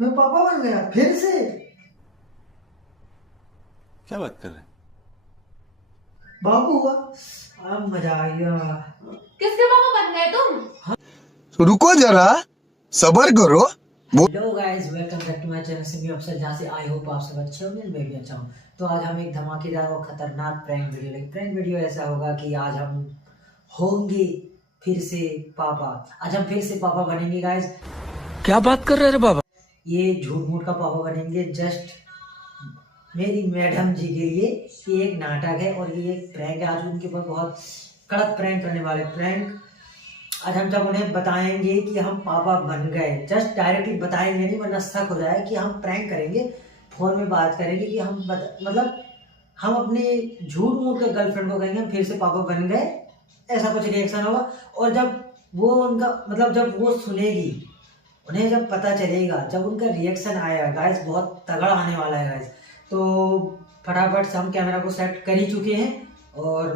मैं पापा बन गया फिर से। क्या बात कर रहे हैं? बाबू हुआ। अब मजा आ गया। किसके पापा बन गए तुम? रुको जरा, सबर करो। Hello guys, welcome back to my channel Simi Afsar, जहाँ से आई होप आप सब अच्छे होंगे, मैं भी अच्छा हूँ। तो आज हम एक धमाकेदार और खतरनाक प्रैंक वीडियो लेंगे। प्रैंक वीडियो ऐसा होगा कि आज हम होंगे फिर से पापा। आज हम फिर से पापा बनेंगे गाइस। क्या बात कर रहे रे बाबा? ये झूठ मूठ का पापा बनेंगे जस्ट मेरी मैडम जी के लिए। ये एक नाटक है और ये एक प्रैंक है। आज उनके ऊपर बहुत कड़क प्रैंक करने वाले प्रैंक। आज हम जब उन्हें बताएंगे कि हम पापा बन गए, जस्ट डायरेक्टली बताएंगे नहीं, वरना शक हो जाए कि हम प्रैंक करेंगे। फोन में बात करेंगे कि हम मतलब हम अपने झूठ मूठ के गर्लफ्रेंड को कहेंगे हम फिर से पापा बन गए, ऐसा कुछ रिएक्शन होगा। और जब वो उनका मतलब जब वो सुनेगी, उन्हें जब पता चलेगा, जब उनका रिएक्शन आएगा गाइस, बहुत तगड़ा आने वाला है गाइस। तो फटाफट से हम कैमरा को सेट कर ही चुके हैं और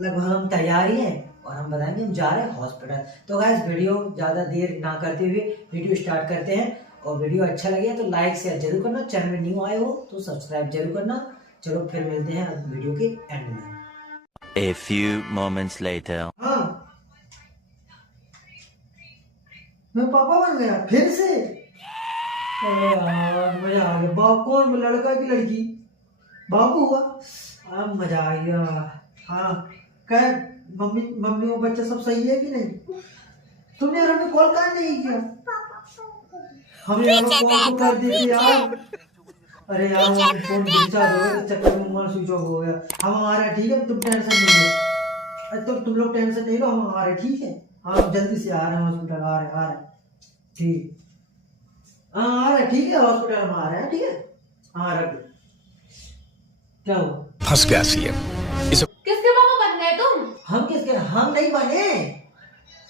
लगभग हम तैयार ही हैं और हम बताएंगे हम जा रहे हैं हॉस्पिटल। तो गाइस वीडियो ज़्यादा देर ना करते हुए वीडियो स्टार्ट करते हैं। और वीडियो अच्छा लगे तो लाइक शेयर जरूर करना, चैनल में न्यू आए हो तो सब्सक्राइब जरूर करना। चलो फिर मिलते हैं अब वीडियो के एंड में। A few moments later. हाँ, मैं पापा बन गया फिर से। अरे यार मजा आ गया। बाप कौन, लड़का की लड़की? बाबू हुआ। अब मजा आ गया। हाँ कह, मम्मी मम्मी वो बच्चा सब सही है कि नहीं? तुमने यार हमें कॉल काहे नहीं किया? हम यार कॉल तो कर देते यार। अरे यार वो फोन डिस्चार्ज हो गया, चक्कर में मोबाइल स्विच ऑफ हो गया। हम आ रहे हैं, ठीक है, तुम टेंशन नहीं लो। अरे तुम लोग टेंशन नहीं लो, हम आ रहे हैं, ठीक है। हाँ जल्दी से आ रहे हैं हॉस्पिटल, आ रहे हैं ठीक। हाँ आ रहे हैं, ठीक है, हॉस्पिटल में आ रहे हैं, ठीक है। हाँ रख। क्या हुआ? फंस गया सीएम। किसके पापा बन गए तुम? हम किसके? हम नहीं बने,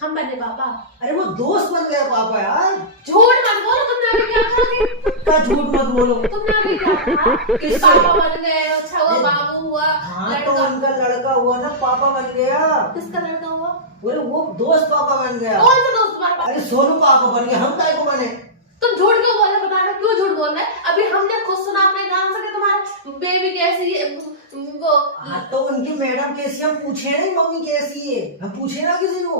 हम बने पापा। अरे वो दोस्त बन गया पापा यार। झूठ मत बोलो, तुमने अभी क्या कहा? क्या झूठ मत बोलो। तुमने अभी क्या कहा? किससे? पापा बन गए, अच्छा हुआ, बाबू हुआ, हाँ तो लड़का। उनका लड़का हुआ ना, पापा बन गया। किसका लड़का हुआ? अरे वो दोस्त पापा बन गया। कौन सा दोस्त तुम्हारा? अरे सोनू पापा बन गया, हम काय को बने? तुम झूठ क्यों बोल रहे? बता रहे क्यों झूठ बोल रहे? अभी हमने खुद सुना अपने कान से कि तुम्हारी बेबी कैसी है वो। हाँ तो उनकी मैडम कैसी, हम पूछे नहीं मम्मी कैसी है, हम पूछे ना किसी को।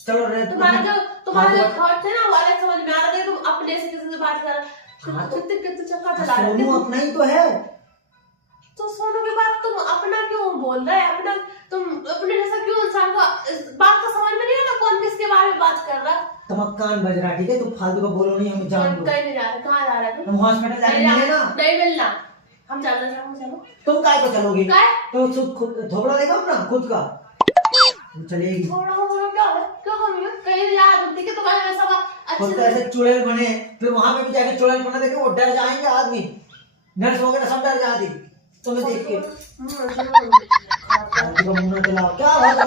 चलो रे तुम्हारा जो थॉट थे ना वो अलग समझ में आ रहे थे। तुम अपने से किसी से बात कर हाँ तो कितने चक्कर चला रहे सोनू थे। अपना ही तो है। तो सोनू के बाद तुम अपना क्यों बोल रहे? अपना तुम अपने जैसा क्यों इंसान को बात तो समझ में नहीं आता कौन किसके बारे में बात कर रहा। तुम्हारा कान बज रहा, ठीक है, तुम फालतू का बोलो नहीं, हम जान दो। कहीं नहीं जा रहे, कहाँ जा रहे तुम? हम हॉस्पिटल जाएंगे ना। नहीं मिलना, हम चल रहे हैं, चलो। तुम काय को चलोगे? काय? तो खुद थोबड़ा देखा अपना खुद का, चलेगी। थोड़ा थोड़ा क्या है? क्यों करूँगी? कहीं नहीं जा रहे तुम, ठीक है? तुम्हारे वैसा खुद अच्छे तो ऐसे चुड़ैल बने, फिर वहां पे भी जाके चुड़ैल बना देखे, वो डर जाएंगे आदमी, नर्स वगैरह सब डर जाती तुम्हें देख के। मुंह ना चलाओ, क्या बात है?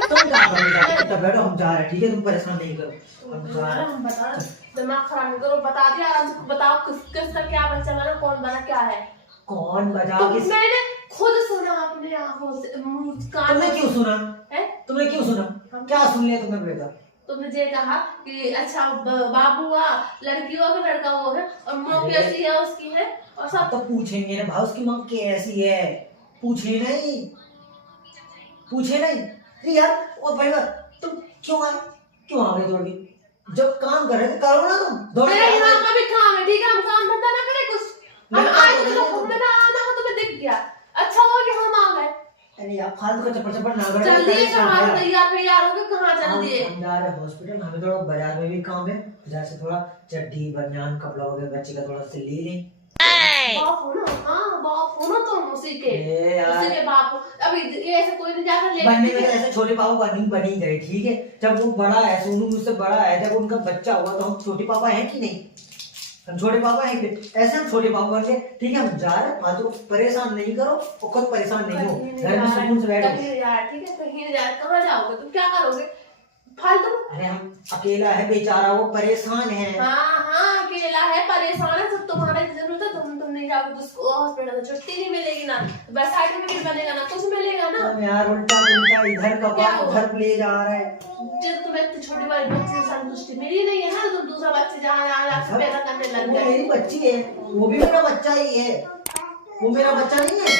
तुम कहाँ पर बैठो, हम जा रहे हैं, ठीक है, तुम परेशान नहीं करो, हम जा रहे हैं। हम बता, दिमाग खराब नहीं करो, बता दिया आराम से। बताओ किसका क्या बच्चा बना, कौन बना, क्या है? कौन बजा तो किस? मैंने खुद सुना अपने आंखों से, कान तुमने में। क्यों सुना? है? तुमने क्यों सुना? क्या सुन लिया तुमने बेटा? तुमने ये कहा कि अच्छा बाबू हुआ, लड़की हुआ कि लड़का हुआ है, और माँ कैसी है उसकी है, और सब तो पूछेंगे ना भाई उसकी माँ कैसी है, पूछे नहीं, पूछे नहीं। अरे यार वो भाई तुम क्यों आए, क्यों आ गए दौड़ के? जब काम कर रहे थे करो ना तुम, दौड़ के मेरा आओ। यहाँ का भी काम है, ठीक है? हम काम धंधा ना करें कुछ? हम आज तो घूमने ना आना हो, तुम्हें दिख गया, अच्छा हुआ कि हम आ गए। अरे यार फालतू का चप्पल चप्पल ना करो। जल्दी से हमारे तैयार हो गए, कहाँ चल दिए? हम जा रहे हैं हॉस्पिटल, हमें थोड़ा बाजार में भी काम है, बाजार से थोड़ा चड्डी बनियान कपड़ा वगैरह बच्चे का थोड़ा से ले लें। बाप हो ना? हाँ बाप हो ना तुम, उसी के उसी के बाप हो। अभी ये ऐसे कोई नहीं जाकर ले बनने में ऐसे छोटे पापा बनी गए, ठीक है। जब वो बड़ा है, सोनू मुझसे बड़ा है, जब उनका बच्चा हुआ तो हम छोटे पापा हैं कि नहीं? हम छोटे पापा हैं कि ऐसे हम छोटे पापा बन गए, ठीक है। हम जा रहे हैं, फालतू परेशान नहीं करो और खुद परेशान नहीं हो, घर में सुकून से बैठो। कहीं नहीं जा रहा, ठीक है? कहीं नहीं जा रहा, कहाँ जाओगे तुम, क्या करोगे फालतू? अरे हम अकेला है बेचारा, वो परेशान है। हाँ हाँ अकेला है, परेशान है, सब तुम्हारी जरूरत है, तुम नहीं जाओ अभी तो हॉस्पिटल से छुट्टी नहीं मिलेगी ना, बस सर्टिफिकेट बनेगा ना, कुछ मिलेगा ना। यार उल्टा उल्टा इधर का बात उधर ले जा रहा है। जब तुम्हें इतनी छोटी वाली बच्ची से संतुष्टि मिली नहीं है ना, तुम दूसरा बच्चे जहाँ यहाँ पैदा करने लग वो गए। मेरी बच्ची है, वो भी मेरा बच्चा ही है, वो मेरा बच्चा नहीं है।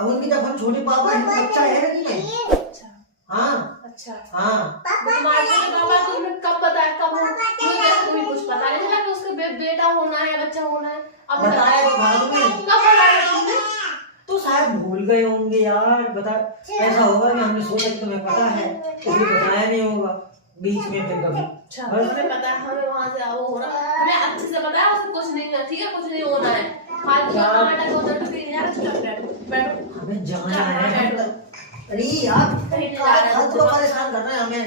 अब उनकी जब हम छोटे पापा है तो बच्चा है कि नहीं? हाँ अच्छा हाँ। तुम्हारे छोटे पापा तुम्हें कब पता है कब हो, तुम्हें कुछ पता नहीं चला कि उसके बेटा होना है, बच्चा होना है। अब बताया तो था तुम्हें, कब बताया तुमने? तो शायद भूल गए होंगे यार। बता, ऐसा होगा कि हमने सोचा कि तुम्हें पता है इसलिए बताया नहीं होगा बीच में फिर कभी। अच्छा हमें पता है, हमें वहाँ से वो हो रहा है, हमें अच्छे से पता है उसको कुछ नहीं है, ठीक है, कुछ नहीं होना है। फालतू का टमाटर को तो फिर यार बैठो, हमें जाना है। अरे यार फालतू का परेशान करना है हमें,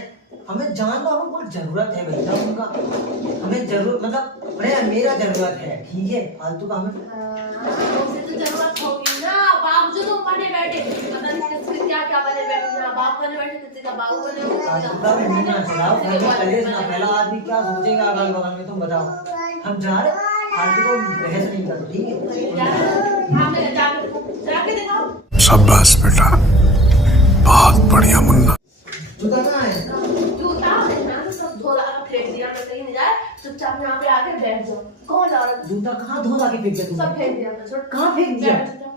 हमें जानना हो बहुत जरूरत है भैया उनका, हमें जरूरत मतलब अरे मेरा जरूरत है, ठीक है, फालतू का हमें उसे तो जरूरत होगी ना। बाप जो तुम बने बैठे, पता नहीं किसके क्या क्या बने बैठे ना, बाप बने बैठे, किसी का बाबू बने फालतू का मुंह ना चलाओ, घर में कलेश ना फैला। आदमी क्या सोचेगा अगल बगल में, तुम बताओ। हम जा रहे, फालतू को बहस नहीं करो, ठीक है? जाके दिखाओ। शाबाश बेटा, बहुत बढ़िया मुन्ना। जूता कहाँ है? जूता मैंने सब धो ला फेंक दिया, मैं कहीं नहीं जाए, चुपचाप यहाँ पे आके बैठ जाओ। कौन जा रहा? जूता कहाँ धो ला के फेंक दिया सब तुमने? फेंक दिया मैं, छोड़ कहाँ फेंक दिया?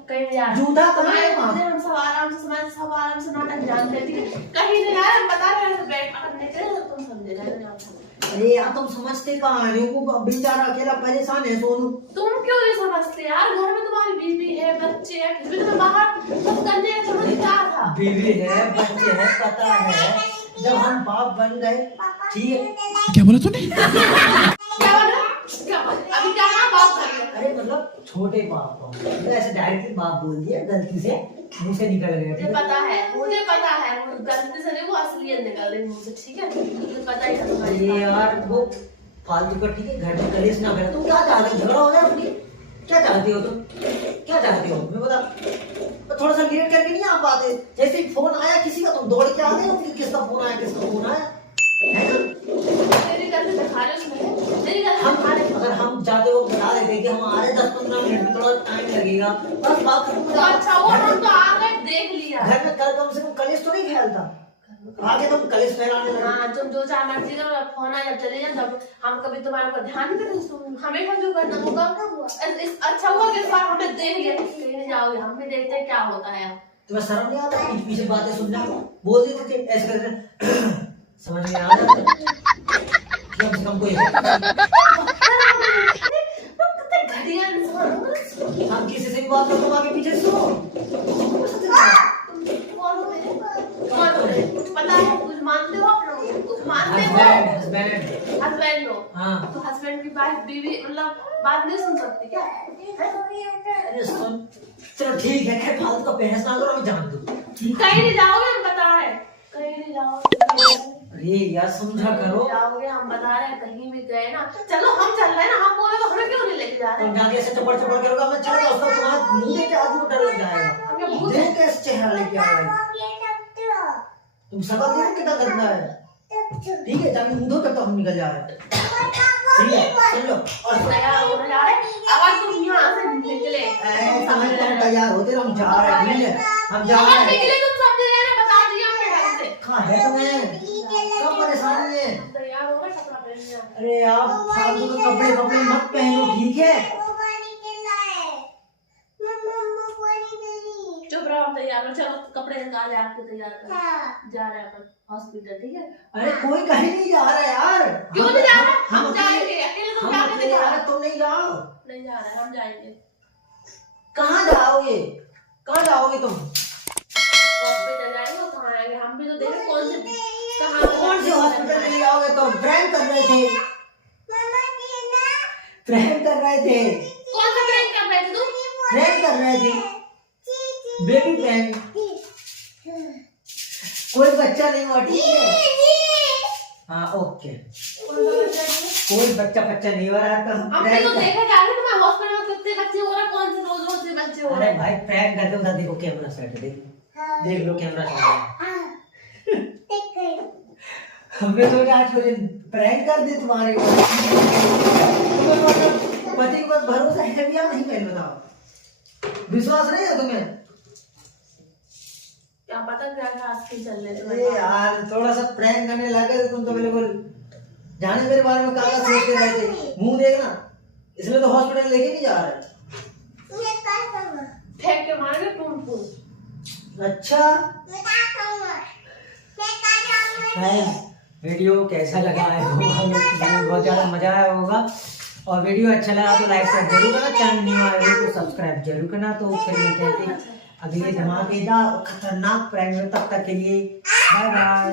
कहीं नहीं जा रहा। जूता कहाँ है वहाँ? हम सब आराम से समाज सब आराम से नाटक जानते हैं, ठीक है, कहीं नहीं जा रहे, बता रहे हैं बैठ पकड़ने के लिए, तुम समझे ना। अरे यार तुम समझते कहाँ है? वो बेचारा अकेला परेशान है सोनू। तुम क्यों नहीं समझते यार? घर में तुम्हारी बीवी है, बच्चे हैं, फिर भी तुम्हें बाहर सब करने का समझ क्या था? बीवी है, बच्चे हैं, पता है। जब हम बाप बन गए, ठीक है। क्या बोला तूने? क्या बोला? क्या बोला? अभी क्या ना बात कर रहे हो? अरे मतलब छोटे बाप को तो ऐसे डायरेक्टली बाप बोल दिया, गलती से मुंह से निकल गया। मुझे पता है, मुझे पता है, गलती से नहीं, वो असलियत निकल रही मुझे, ठीक है, मुझे पता ही था तुम्हारी ये यार वो फालतू का, ठीक है, घर में कलेश ना करे। तुम क्या चाहते हो? झगड़ा हो जाए अपनी? क्या चाहती हो तुम? क्या चाहती हो? मैं बता, तो थोड़ा सा लेट करके नहीं आ पाते? जैसे ही फोन आया किसी का तुम दौड़ के आ गए हो कि किसका फोन आया, किसका फोन आया, है ना? तेरी गलती दिखा रहे हो उसमें, तेरी गलती दिखा रहे हो। अगर हम जाते हो बता देते कि हम आ रहे 10-15 मिनट में, थोड़ा टाइम लगेगा, बस बात खत्म हो जाती। अच्छा वो हम तो आ गए, देख लिया। घर में कम से कम कलेश तो नहीं फैलता, आगे तुम कलेश फैलाने लगे। हाँ तुम जो चाह मर्जी करो, जब फोन आया जब चले जाए, तब हम कभी तुम्हारे ऊपर ध्यान नहीं देते, हमेशा जो करना होगा हुआ। अच्छा हुआ कि इस बार हमें देख लिया, कहीं नहीं जाओगे, हम भी देखते हैं क्या होता है। तुम्हें शर्म नहीं आता? पीछे पीछे बातें सुनना, बोल देते थे ऐसे करके, समझ में आ रहा है? कम से कम कोई घटिया इंसान हो। हम किसी से भी बात करो तुम आगे पीछे सुनो। कौन हो रहे? कुछ पता है? कुछ मानते हो आप लोग? कुछ मानते हो? हस्बैंड हस्बैंड हो? हाँ। तो हस्बैंड की वाइफ बीवी मतलब बात नहीं सुन सकती क्या? अरे सुन, चलो ठीक है, खैर फालतू का बहस ना करो, मैं जान दूं। कहीं नहीं जाओगे, हम बता रहे हैं, कहीं नहीं जाओगे। अरे यार समझा करो। जाओगे, हम बता रहे हैं, कहीं भी गए ना, चलो हम चल रहे हैं ना, हम बोले तो हमें क्यों नहीं लेके जा रहे? तुम जाके ऐसे चपड़ चपड़ करोगे, मैं चल जाऊंगा, तुम्हारा मुंह देख के आदमी को डर लग जाएगा। देख के ऐसे चेहरा लेके आएगा, तुम सकल देख कितना गंदा है, ठीक है? जाके मुंह धो तब तो हम निकल जा रहे हैं, ठीक है? चलो और तैयार होने जा रहे हैं, अगर तुम यहाँ से निकले हम तैयार होते हम जा रहे हैं, ठीक है? हम जा रहे हैं। निकले तुम समझ रहे हैं, बता दिया हमने ढंग से। कहाँ है तुम्हें? क्या परेशानी है? तैयार हो गए, कपड़ा पहन लिया। अरे आप फालतू के कपड़े मत पहनो, ठीक है? चुप रहो, हम तैयार हो, चलो कपड़े निकाले आपके, तैयार कर जा रहे हैं अपन हॉस्पिटल, ठीक है? अरे कोई कहीं नहीं जा रहा यार। क्यों नहीं जा रहे? हम हम जाएंगे, अकेले तुम हम जाके अकेले दिखा। जा रहे, तुम नहीं जाओ। नहीं जा रहे, हम जाएंगे कहाँ जाओगे? कहाँ जाओगे तुम? हॉस्पिटल जाएंगे, और कहाँ आएंगे? हम भी तो देखें कौन से कौन से हॉस्पिटल में ले जाओगे तुम? प्रैंक कर रहे थे, प्रैंक कर रहे थे, कौन सा प्रैंक कर रहे थे तुम? प्रैंक कर रहे थे, बेबी प्रैंक। कोई बच्चा नहीं हुआ, ठीक है? हाँ ओके, कौन सा बच्चा है? कोई बच्चा नहीं हो रहा है, तो हमने तो देखा क्या है, तुम्हारे हॉस्पिटल में कितने बच्चे हो रहे हैं, कौन से रोज से बच्चे हो रहे अरे हैं? भाई प्रैंक करते उधर देखो, कैमरा सेट है, देख लो कैमरा चल रहा है। हमने तो आज कुछ प्रैंक कर दी तुम्हारे पति को, बस भरोसा है भी या नहीं पहले बताओ, विश्वास नहीं है तुम्हें? क्या पता क्या खास के चल रहे अरे यार थोड़ा सा प्रैंक करने लगे तो तुम तो बिल्कुल जाने मेरे बारे में क्या सोचते रहते, मुंह देखना, इसलिए तो हॉस्पिटल लेके नहीं जा रहे। फेंक के मारेंगे टूट टूट। अच्छा वीडियो कैसा लगा है बहुत ज्यादा मजा आया होगा, और वीडियो अच्छा लगा तो लाइक शेयर जरूर करना, चैनल न्यू आए हो तो सब्सक्राइब जरूर करना। तो फिर मिलते हैं अगले धमाकेदार और खतरनाक प्रैंक में, तब तक के लिए बाय बाय।